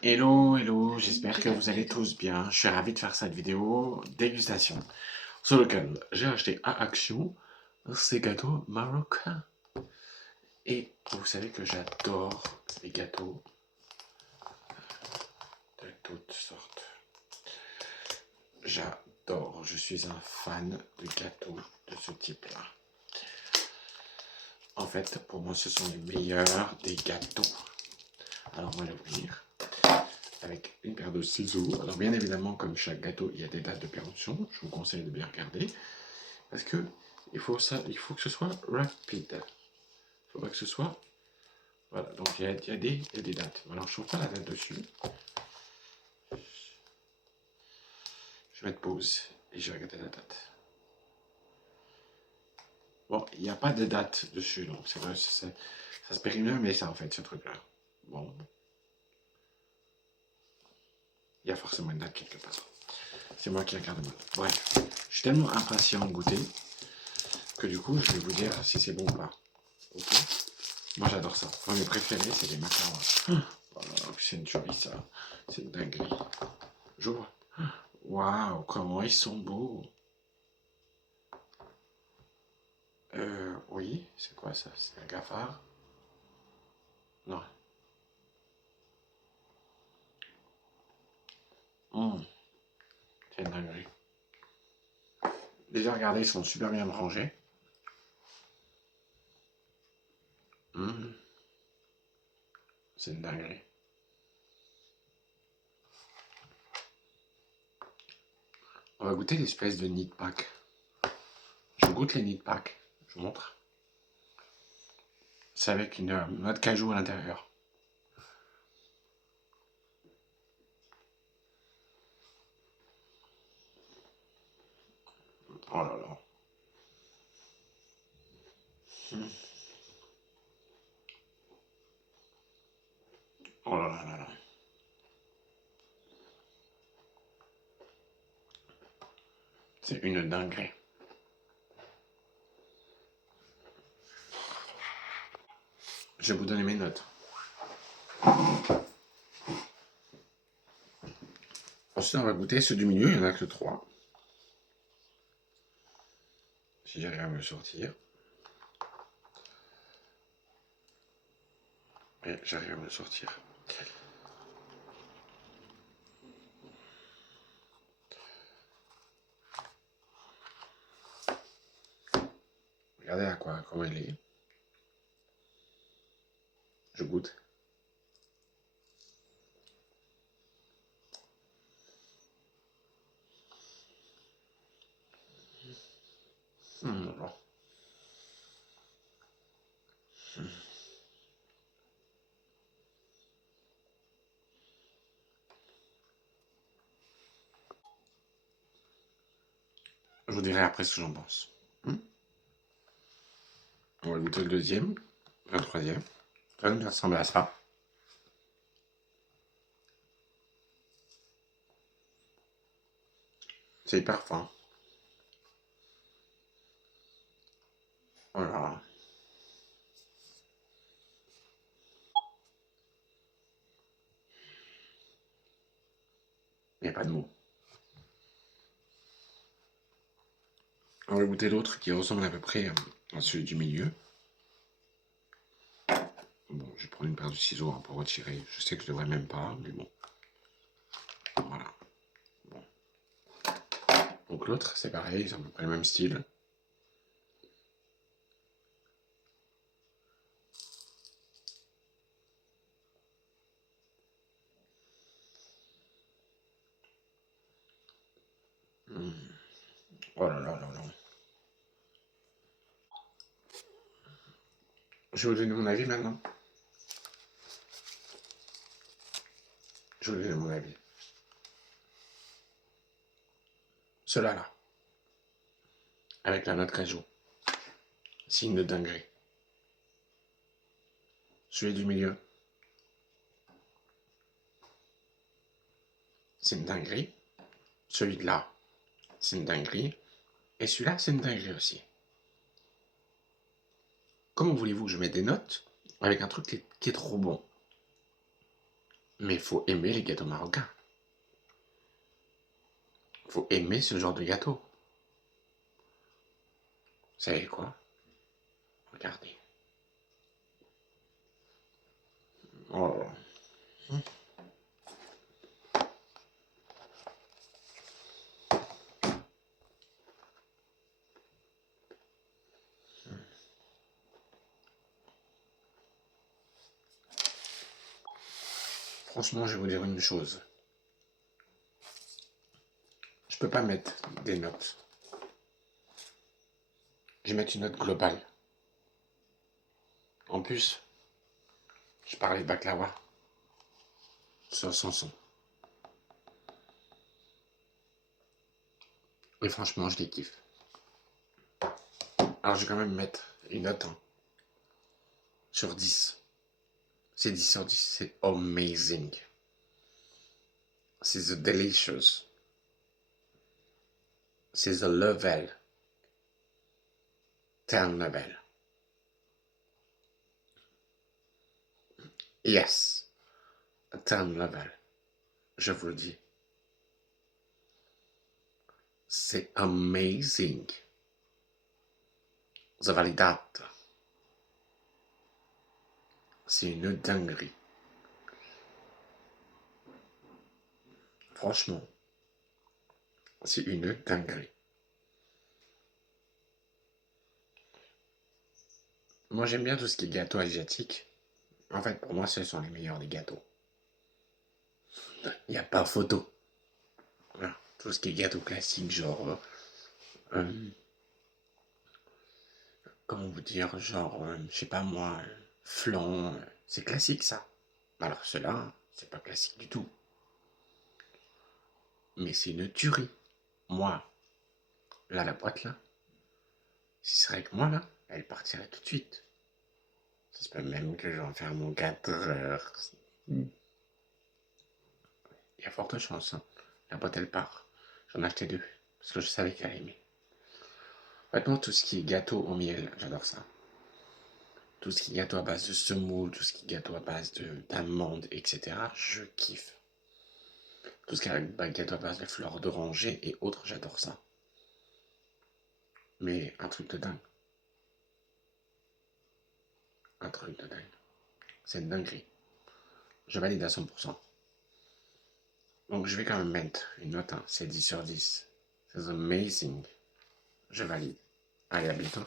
Hello, hello, j'espère que vous allez tous bien. Je suis ravi de faire cette vidéo dégustation sur lequel j'ai acheté à Action ces gâteaux marocains. Et vous savez que j'adore les gâteaux de toutes sortes. J'adore, je suis un fan de gâteaux de ce type-là. En fait, pour moi, ce sont les meilleurs des gâteaux. Alors, on va l'ouvrir avec une paire de ciseaux. Alors bien évidemment, comme chaque gâteau, il y a des dates de péremption. Je vous conseille de bien regarder. Parce que il faut que ce soit rapide. Il ne faut pas que ce soit... Voilà, donc il y a des dates. Alors je ne trouve pas la date dessus. Je vais mettre pause et je vais regarder la date. Bon, il n'y a pas de date dessus, donc c'est vrai, ça se périme bien, mais ça en fait, ce truc-là. Bon. Il y a forcément une date quelque part. C'est moi qui regarde mal. Bref, je suis tellement impatient de goûter que du coup, je vais vous dire si c'est bon ou pas. Ok. Moi, j'adore ça. Moi, mes préférés, c'est les macarons. Oh là là, c'est une tuerie, ça. C'est une dinguerie. J'ouvre. Waouh, comment ils sont beaux. Oui, c'est quoi ça? C'est un cafard? Non. C'est une dinguerie. Déjà, regardez, ils sont super bien rangés. C'est une dinguerie. On va goûter l'espèce de Knit Pack. Je goûte les Knit Pack. Je vous montre. C'est avec une noix de cajou à l'intérieur. Oh là là. Oh là là là là. C'est une dinguerie. Je vais vous donner mes notes. Ensuite, on va goûter ceux du milieu. Il n'y en a que 3. Si j'arrive à me le sortir. Et j'arrive à me le sortir. Regardez à quoi, comment il est. Je goûte. Je vous dirai après ce que j'en pense. On va goûter le deuxième, le troisième. Ça me ressemble à ça. C'est hyper fin. Voilà. Il n'y a pas de mots. On va goûter l'autre qui ressemble à peu près à celui du milieu. Bon, je vais prendre une paire de ciseaux pour retirer. Je sais que je devrais même pas, mais bon. Voilà. Bon. Donc l'autre, c'est pareil, c'est à peu près le même style. Oh là là là là. Je vais vous donner mon avis maintenant. Je vais vous donner mon avis. Cela là, avec la noix de cajou. Signe de dinguerie. Celui du milieu. C'est une dinguerie. Celui de là, c'est une dinguerie. Et celui-là, c'est une dinguerie aussi. Comment voulez-vous que je mette des notes avec un truc qui est trop bon? Mais il faut aimer les gâteaux marocains. Il faut aimer ce genre de gâteau. Vous savez quoi? Regardez. Oh. Franchement, je vais vous dire une chose. Je peux pas mettre des notes. Je vais mettre une note globale. En plus, je parlais de baklava. Sur Sanson. Et franchement, je les kiffe. Alors, je vais quand même mettre une note sur 10. C'est 10 sur 10. C'est amazing. C'est the delicious. C'est the level. 10 level. Yes. 10 level. Je vous le dis. C'est amazing. The validate. C'est une dinguerie. Franchement, c'est une dinguerie. Moi, j'aime bien tout ce qui est gâteau asiatique. En fait, pour moi, ce sont les meilleurs des gâteaux. Il n'y a pas photo. Voilà. Tout ce qui est gâteau classique, genre... comment vous dire? Genre, je sais pas moi, flan. C'est classique, ça. Alors, cela, c'est pas classique du tout. Mais c'est une tuerie. Moi, là, la boîte, là, si ce serait que moi, là, elle partirait tout de suite. Ça se peut même que j'en ferme 4 heures. Il y a forte chance, hein. La boîte, elle part. J'en ai acheté 2, parce que je savais qu'elle aimait. En fait, moi, tout ce qui est gâteau au miel, j'adore ça. Tout ce qui est gâteau à base de semoule, tout ce qui est gâteau à base d'amandes, etc., je kiffe. Tout ce qui est gâteau à base de fleurs d'oranger et autres, j'adore ça. Mais un truc de dingue. Un truc de dingue. C'est une dinguerie. Je valide à 100%. Donc je vais quand même mettre une note, hein. C'est 10 sur 10. C'est amazing. Je valide. Allez, à bientôt.